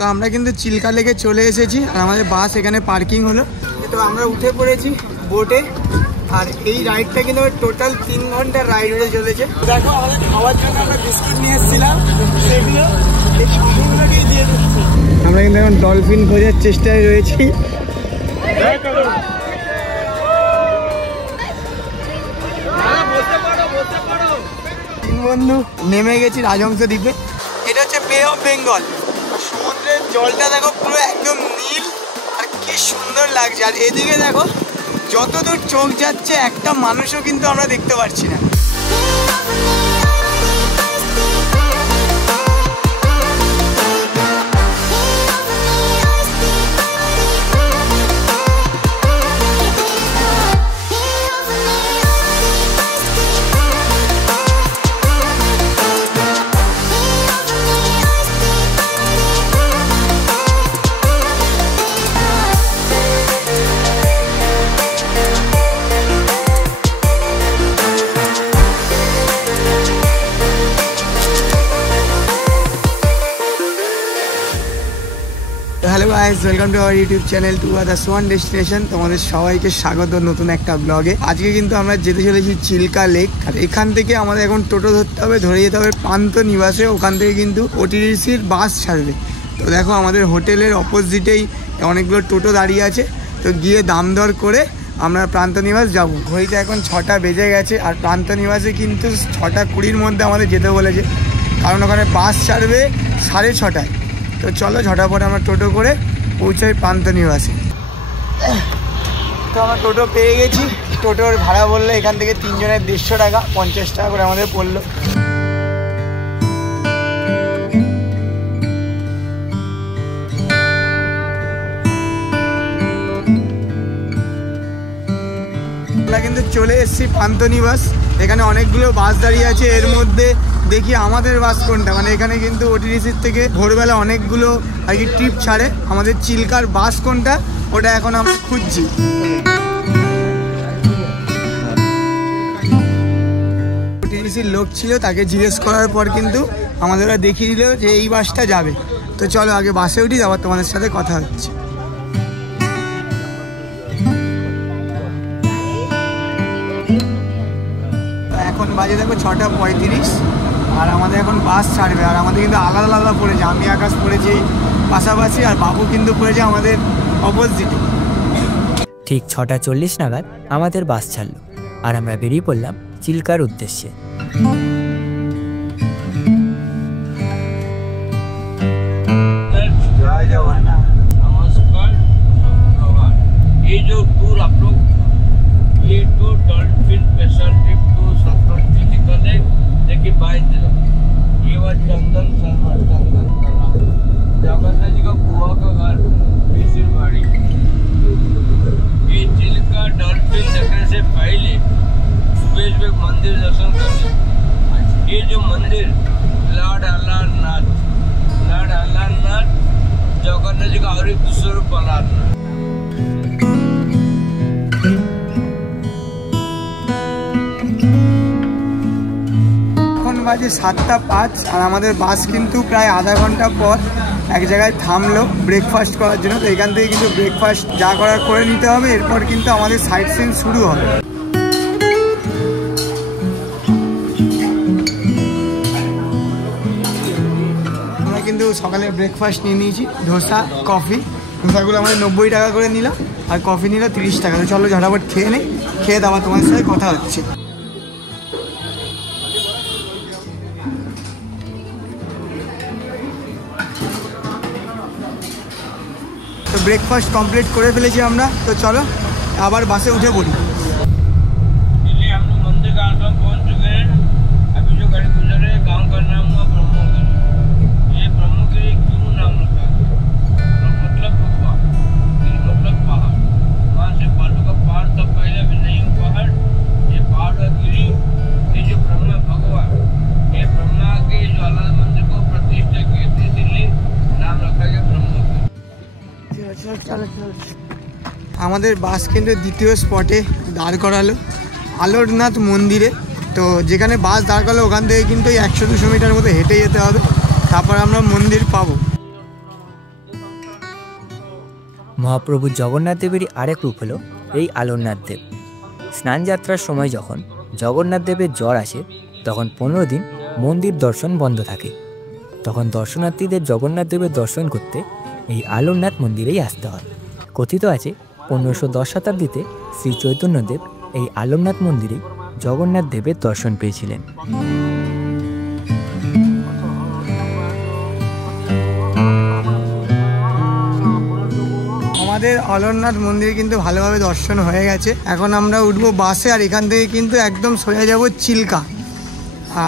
তো আমরা কিন্তু চিল্কা লেকে চলে এসেছি আর আমাদের বাস এখানে পার্কিং হলো। তো আমরা উঠে পড়েছি বোটে আর এই রাইডটা কিন্তু টোটাল 3 ঘন্টার রাইড হয়ে চলেছে। দেখো আমাদের খাওয়ার জন্য আমরা বিস্কুট নিয়ে এসেছিলাম, সেগুলো এই পাখিগুলোকেই দিয়ে দিচ্ছি। আমরা কিন্তু এখন ডলফিন খোঁজার চেষ্টায় রয়েছি। তিন বন্ধু নেমে গেছি রাজহংস দ্বীপে। এটা হচ্ছে বে অফ বেঙ্গল। সমুদ্রের জলটা দেখো পুরো একদম নীল আর কি সুন্দর লাগছে। আর এদিকে দেখো যতদূর চোখ যাচ্ছে একটা মানুষও কিন্তু আমরা দেখতে পাচ্ছি না। Hello guys, welcome to our YouTube channel to the swan destination. তোমাদের সবাইকে স্বাগত নতুন একটা ব্লগে। আজকে কিন্তু আমরা যেতে চলেছি চিল্কা লেক। আর এখান থেকে আমাদের এখন টোটো ধরতে হবে, ধরে যেতে হবে পান্থনিবাসে। ওখান থেকে কিন্তু ওটিডিসির বাস ছাড়বে। তো দেখো আমাদের হোটেলের অপোজিটেই অনেকগুলো টোটো দাঁড়িয়ে আছে। তো গিয়ে দাম দর করে আমরা পান্থনিবাস যাবো। ঘড়িতে এখন 6টা বেজে গেছে আর পান্থনিবাসে কিন্তু 6টা 20-র মধ্যে আমাদের যেতে বলেছে, কারণ ওখানে বাস ছাড়বে 6:30টায়। তো চলো ঝটাপট আমরা টোটো করে পৌঁছাই পান্থনিবাসে। তো আমরা টোটো পেয়ে গেছি। টোটোর ভাড়া বললো এখান থেকে 3 জনের 150 টাকা, 50 টাকা করে আমাদের পড়লো। আমরা কিন্তু চলে এসেছি পান্থনিবাস। এখানে অনেকগুলো বাস দাঁড়িয়ে আছে, এর মধ্যে দেখি আমাদের বাস কোনটা। মানে এখানে কিন্তু ওটিডিসির থেকে ভোরবেলা অনেকগুলো আর কি ট্রিপ ছাড়ে। আমাদের চিল্কার বাস কোনটা ওটা এখন আমরা খুঁজছি। ওটিডিসির লোক ছিল, তাকে জিজ্ঞেস করার পর কিন্তু আমাদের ওরা দেখিয়ে দিল যে এই বাসটা যাবে। তো চলো আগে বাসে উঠি, আবার তোমাদের সাথে কথা হচ্ছে। এখন বাজে দেখো 6:35 আর আমাদের এখন বাস ছাড়বে। আর আমাদের কিন্তু আলাদা আলাদা পড়েছে। আমি আকাশ পড়েছি পাশাপাশি আর বাবু কিন্তু পড়েছে আমাদের অপোজিটে। ঠিক 6:40 নাগাদ আমাদের বাস ছাড়লো আর আমরা বেরিয়ে পড়লাম চিল্কার উদ্দেশ্যে। नमस्कार। ये जो टूर आप लोग, ये tour dolphin special trip to Satluj Chilika lake. देखिए 22 दिन ये हुआ चंदन शर्मा, चंदन कला, जगन्नाथ जी का बुआ का घर बीसिर बाड़ी। ये चिल्का डॉल्फिन देखने से पहले सुबह सुबह मंदिर दर्शन करने। ये जो मंदिर लॉर्ड अलारनाथ जगन्नाथ जी का और एक दूसरा रूप अलारनाथ। এখন বাজে 7:05 আর আমাদের বাস কিন্তু প্রায় আধা ঘন্টা পর এক জায়গায় থামলো ব্রেকফাস্ট করার জন্য। তো এখান থেকে কিন্তু ব্রেকফাস্ট যা করার করে নিতে হবে, এরপর কিন্তু আমাদের সাইট সিন শুরু হবে। আমরা কিন্তু সকালে ব্রেকফাস্ট নিয়ে নিয়েছি, ধোসা কফি। ধোসাগুলো আমাদের 90 টাকা করে নিলাম আর কফি নিল 30 টাকা। তো চলো ঝটাপট খেয়ে নেই, খেয়ে দেওয়া তোমার সাথে কথা হচ্ছে। তো ব্রেকফাস্ট কমপ্লিট করে ফেলেছি আমরা। তো চলো আবার বাসে उठे पड़ी। हम लोग मंदिर का आश्रम पहुंच चुके हैं। अभी जो गाड़ी गुजर रही है गांव का नाम हुआ ब्रह्मगिरी। ये ब्रह्मगिरी क्यों नाम रखा है? मतलब भगवान, मतलब पहाड़। वहाँ से बालू का पहाड़ तब पहले अभी नहीं पहाड़, ये पहाड़ का गिरी। ये जो ब्रह्मा भगवान, ये ब्रह्मा के जो अलग मंदिर को प्रतिष्ठा किए थे, इसलिए नाम रखा गया ब्रह्मगिरी। আমাদের বাস কিন্তু দ্বিতীয় স্পটে দাঁড় করালো আলোরনাথ মন্দিরে। তো যেখানে বাস দাঁড় করালো ওখান থেকে কিন্তু 100-200 মিটার মতো হেঁটে যেতে হবে, তারপর আমরা মন্দির পাবো। মহাপ্রভু জগন্নাথ দেবেরই আরেক রূপ হলো এই আলোরনাথ দেব। স্নান যাত্রার সময় যখন জগন্নাথ দেবের জ্বর আসে তখন 15 দিন মন্দির দর্শন বন্ধ থাকে। তখন দর্শনার্থীদের জগন্নাথ দেবের দর্শন করতে এই আলোরনাথ মন্দিরেই আসতে হয়। কথিত আছে 1510 শতাব্দীতে শ্রী চৈতন্যদেব এই আলোরনাথ মন্দিরেই জগন্নাথ দেবের দর্শন পেয়েছিলেন। আমাদের অলারনাথ মন্দিরে কিন্তু ভালোভাবে দর্শন হয়ে গেছে। এখন আমরা উঠবো বাসে, আর এখান থেকে কিন্তু একদম সোজা যাব চিল্কা।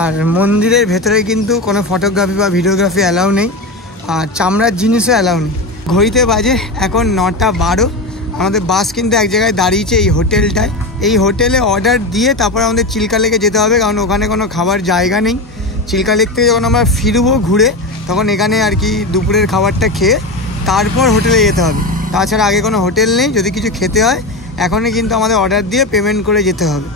আর মন্দিরের ভেতরে কিন্তু কোনো ফটোগ্রাফি বা ভিডিওগ্রাফি অ্যালাউ নেই, আর চামড়ার জিনিসও অ্যালাউ নেই। ঘড়িতে বাজে এখন 9:12। আমাদের বাস কিন্তু এক জায়গায় দাঁড়িয়েছে এই হোটেলটায়। এই হোটেলে অর্ডার দিয়ে তারপর আমাদের চিল্কা লেকে যেতে হবে, কারণ ওখানে কোনো খাবার জায়গা নেই। চিল্কা লেক থেকে যখন আমরা ফিরবো ঘুরে, তখন এখানে আর কি দুপুরের খাবারটা খেয়ে তারপর হোটেলে যেতে হবে। তাছাড়া আগে কোনো হোটেল নেই। যদি কিছু খেতে হয় এখনই কিন্তু আমাদের অর্ডার দিয়ে পেমেন্ট করে যেতে হবে।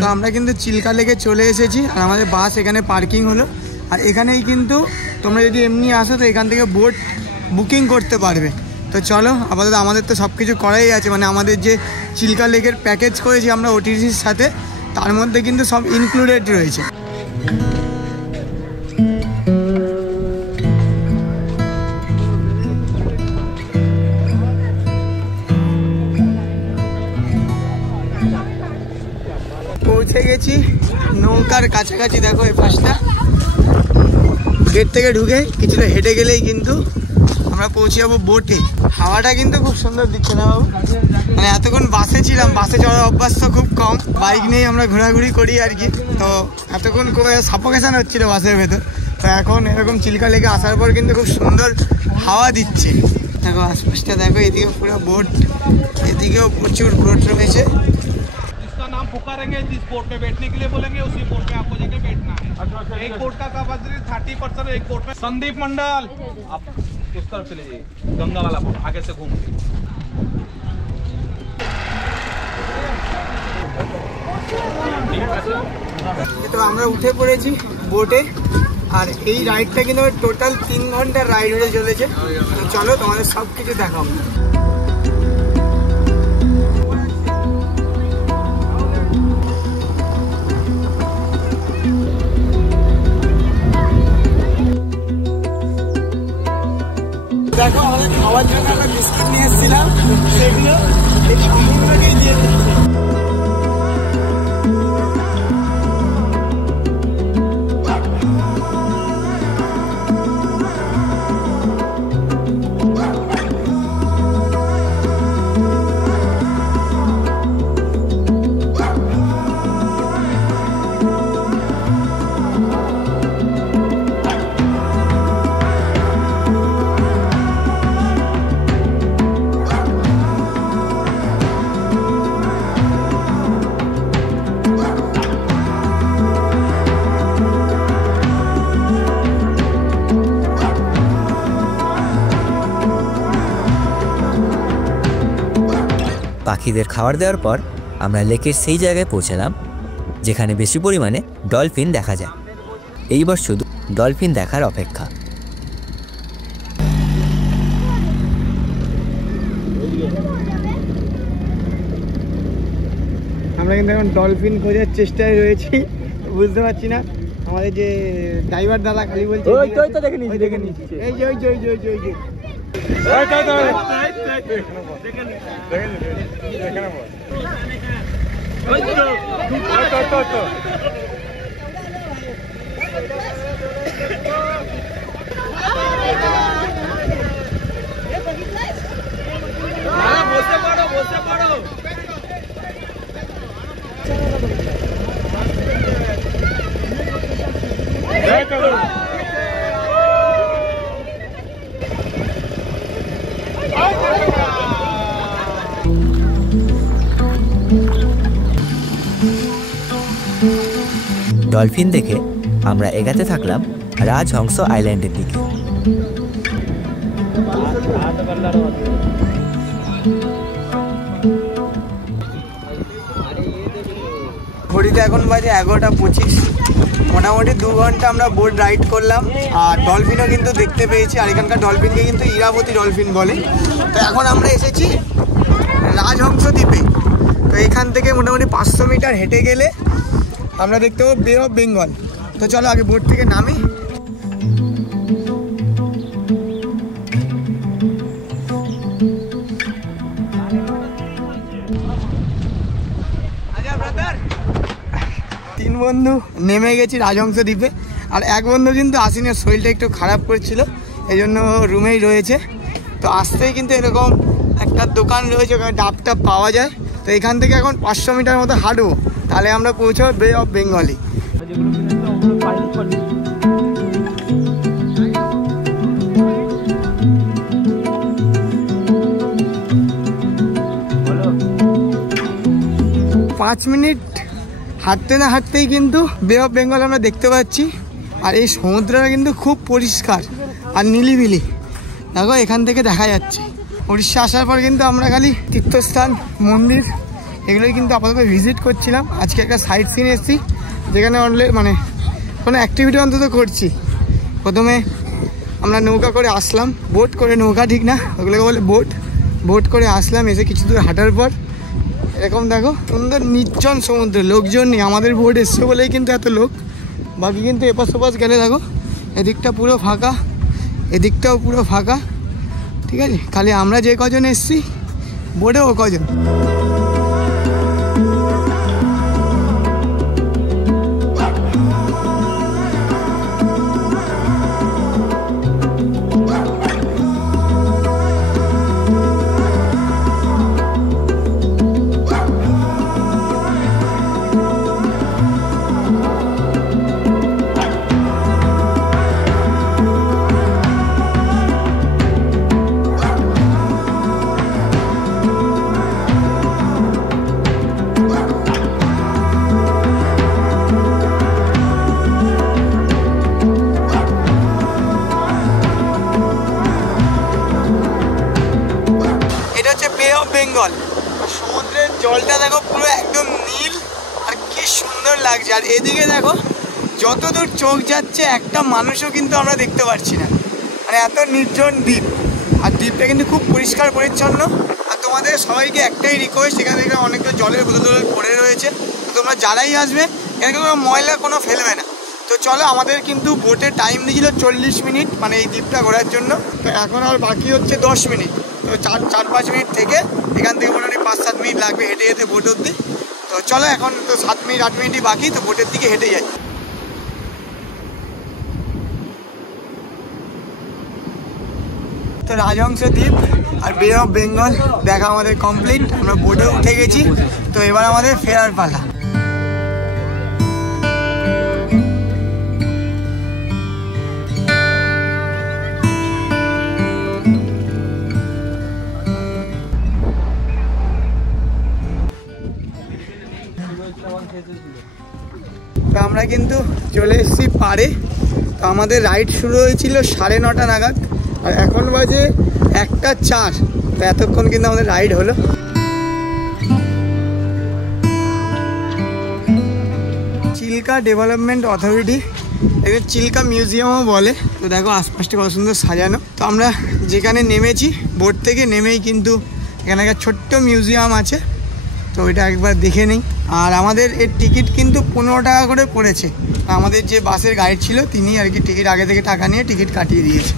তো আমরা কিন্তু চিল্কা লেকে চলে এসেছি, আর আমাদের বাস এখানে পার্কিং হলো। আর এখানেই কিন্তু তোমরা যদি এমনি আসো তো এখান থেকে বোট বুকিং করতে পারবে। তো চলো, আপাতত আমাদের তো সব কিছু করাই আছে, মানে আমাদের যে চিল্কা লেকের প্যাকেজ করেছি আমরা ওটিসির সাথে, তার মধ্যে কিন্তু সব ইনক্লুডেড রয়েছে। পৌঁছে গেছি নৌকার কাছাকাছি। দেখো এই পাশটা, গেট থেকে ঢুকে কিছুটা হেঁটে গেলেই কিন্তু আমরা পৌঁছে যাবো বোটে। হাওয়াটা কিন্তু খুব সুন্দর দিচ্ছে না বাবু? মানে এতক্ষণ বাসে ছিলাম, বাসে চড়ার অভ্যাস তো খুব কম, বাইক নিয়ে আমরা ঘোরাঘুরি করি আর কি। তো এতক্ষণ খুব সাফোকেশন হচ্ছিল বাসের ভেতর। তো এখন এরকম চিল্কা লেকে আসার পর কিন্তু খুব সুন্দর হাওয়া দিচ্ছে। দেখো আশপাশটা দেখো, এদিকে পুরো বোট, এদিকেও প্রচুর বোট রয়েছে। नाम पुकारेंगे, जिस बोट में बैठने के लिए बोलेंगे उसी बोट में आपको जाके बैठना है। एक बोट का कैपेसिटी 30%, एक बोट में। संदीप मंडल, आप उस तरफ चले जाइए, गंगा वाला बोट आगे से घूम के। তো আমরা উঠে পড়েছি বোটে, আর এই রাইডটা কিন্তু টোটাল 3 ঘন্টার রাইড হয়ে চলেছে। তো চলো তোমাদের সব কিছু দেখাবো। দেখো আমাদের খাওয়ার জন্য আমরা বিস্কুট নিয়ে এসেছিলাম, সেগুলো এই কুকুরগুলোকেই দিয়ে দিচ্ছে। পাখিদের খাবার দেওয়ার পর আমরা লেকের সেই জায়গায় পৌঁছলাম যেখানে বেশি পরিমাণে ডলফিন দেখা যায়। এইবার শুধু ডলফিন দেখার অপেক্ষা। আমরা কিন্তু এখন ডলফিন খোঁজার চেষ্টায় রয়েছি, বুঝতে পারছি না। আমাদের যে ড্রাইভার দাদা খালি বলছে দেখে নিচ্ছি, এই যে ওই যে ওই যে ওই যে ওই যে ডলফিন দেখে আমরা এগাতে থাকলাম রাজহংস আইল্যান্ডের দিকে। ঘড়িতে এখন বাজে 11:25। মোটামুটি 2 ঘন্টা আমরা বোট রাইড করলাম, আর ডলফিনও কিন্তু দেখতে পেয়েছি। আর এখানকার ডলফিনকে কিন্তু ইরাবতী ডলফিন বলে। তো এখন আমরা এসেছি রাজহংস দ্বীপে। তো এখান থেকে মোটামুটি 500 মিটার হেঁটে গেলে আমরা দেখতে পাবো বে অফ বেঙ্গল। তো চলো আগে বোট থেকে নামি। তিন বন্ধু নেমে গেছি রাজহংস দ্বীপে। আর এক বন্ধু কিন্তু আসেনি, শরীরটা একটু খারাপ করছিল, এই জন্য রুমেই রয়েছে। তো আসতেই কিন্তু এরকম একটা দোকান রয়েছে, ওখানে ডাব টাব পাওয়া যায়। তো এখান থেকে এখন 500 মিটার মতো হাঁটবো, তাহলে আমরা পৌঁছাবো বে অফ বেঙ্গলে। পাঁচ মিনিট হাঁটতে না হাঁটতেই কিন্তু বে অফ বেঙ্গল আমরা দেখতে পাচ্ছি। আর এই সমুদ্রটা কিন্তু খুব পরিষ্কার আর নিলিবিলি, দেখো এখান থেকে দেখা যাচ্ছে। উড়িষ্যা আসার পর কিন্তু আমরা খালি তীর্থস্থান, মন্দির এগুলোই কিন্তু আপাতত ভিজিট করছিলাম। আজকে একটা সাইট সিন এসেছি, যেখানে মানে কোনো অ্যাক্টিভিটি অন্তত করছি। প্রথমে আমরা নৌকা করে আসলাম, বোট করে, নৌকা ঠিক না, ওগুলোকে বলে বোট করে আসলাম। এসে কিছু দূর হাঁটার পর এরকম দেখো সুন্দর নির্জন সমুদ্র, লোকজন নেই। আমাদের বোট এসছে বলেই কিন্তু এত লোক, বাকি কিন্তু এপাশ ওপাশ গেলে দেখো এদিকটা পুরো ফাঁকা, এদিকটাও পুরো ফাঁকা। ঠিক আছে, খালি আমরা যে কজন এসছি বোটে ও কজন। বেঙ্গল সমুদ্রের জলটা দেখো পুরো একদম নীল, আর কি সুন্দর লাগছে। আর এদিকে দেখো যতদূর চোখ যাচ্ছে একটা মানুষও কিন্তু আমরা দেখতে পাচ্ছি না, মানে এত নির্জন দ্বীপ। আর দ্বীপটা কিন্তু খুব পরিষ্কার পরিচ্ছন্ন। আর তোমাদের সবাইকে একটাই রিকোয়েস্ট, এখানে দেখে অনেকটা জলের বোতল পড়ে রয়েছে, তো তোমরা যারাই আসবে এখানে কোনো ময়লা কোনো ফেলবে না। তো চলো, আমাদের কিন্তু বোটে টাইম নিয়েছিল 40 মিনিট, মানে এই দ্বীপটা ঘোরার জন্য। তো এখন আর বাকি হচ্ছে 10 মিনিট। তো 4-5 মিনিট থেকে এখান থেকে মোটামুটি 5-7 মিনিট লাগবে হেঁটে যেতে বোট অব্দি। তো চলো, এখন তো 7 মিনিট 8 মিনিটই বাকি, তো বোটের দিকে হেঁটে যাই। তো রাজহংস দ্বীপ আর বে অফ বেঙ্গল দেখা আমাদের কমপ্লিট। আমরা বোটে উঠে গেছি, তো এবার আমাদের ফেরার পালা। তো আমরা কিন্তু চলে এসেছি পাড়ে। তো আমাদের রাইড শুরু হয়েছিল 9:30 নাগাদ, আর এখন বাজে 1:04। তো এতক্ষণ কিন্তু আমাদের রাইড হলো। চিল্কা ডেভেলপমেন্ট অথরিটি, এদের চিল্কা মিউজিয়ামও বলে। তো দেখো আশপাশটা কত সুন্দর সাজানো। তো আমরা যেখানে নেমেছি বোট থেকে নেমেই কিন্তু এখানে একটা ছোট্ট মিউজিয়াম আছে, তো ওইটা একবার দেখে নিই। আর আমাদের এর টিকিট কিন্তু 15 টাকা করে পড়েছে। আমাদের যে বাসের গাইড ছিল তিনি আর কি টিকিট আগে থেকে টাকা নিয়ে টিকিট কাটিয়ে দিয়েছে।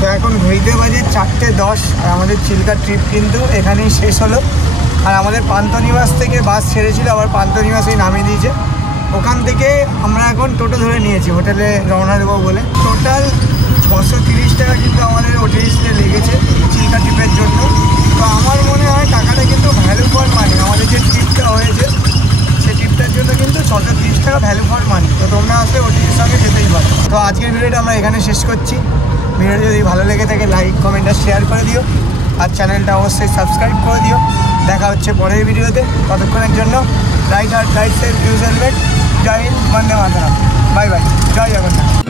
তো এখন ঘড়িতে বাজে 4:10, আর আমাদের চিল্কা ট্রিপ কিন্তু এখানেই শেষ হলো। আর আমাদের পান্থনিবাস থেকে বাস ছেড়েছিল, আবার পান্থনিবাসেই নামিয়ে দিয়েছে। ওখান থেকে আমরা এখন টোটো ধরে নিয়েছি হোটেলে রওনা দেবো বলে। টোটাল 630 টাকা কিন্তু আমাদের ওটিএসিতে লেগেছে চিল্কা ট্রিপের জন্য। তো আমার মনে হয় টাকাটা কিন্তু ভ্যালু ফর মানি। আমাদের যে ট্রিপটা হয়েছে সেই ট্রিপটার জন্য কিন্তু 630 টাকা ভ্যালু ফর মানি। তো তোমরা আসলে ওটিএসির সঙ্গে যেতেই পারো। তো আজকের ভিডিওটা আমরা এখানে শেষ করছি। ভিডিওটা যদি ভালো লেগে থাকে লাইক কমেন্ট আর শেয়ার করে দিও, আর চ্যানেলটা অবশ্যই সাবস্ক্রাইব করে দিও। দেখা হচ্ছে পরের ভিডিওতে। ততক্ষণের জন্য ride hard ride safe use helmet. জয় হিন্দ, বন্দে মাতরম, বাই বাই, জয় জগন্নাথ।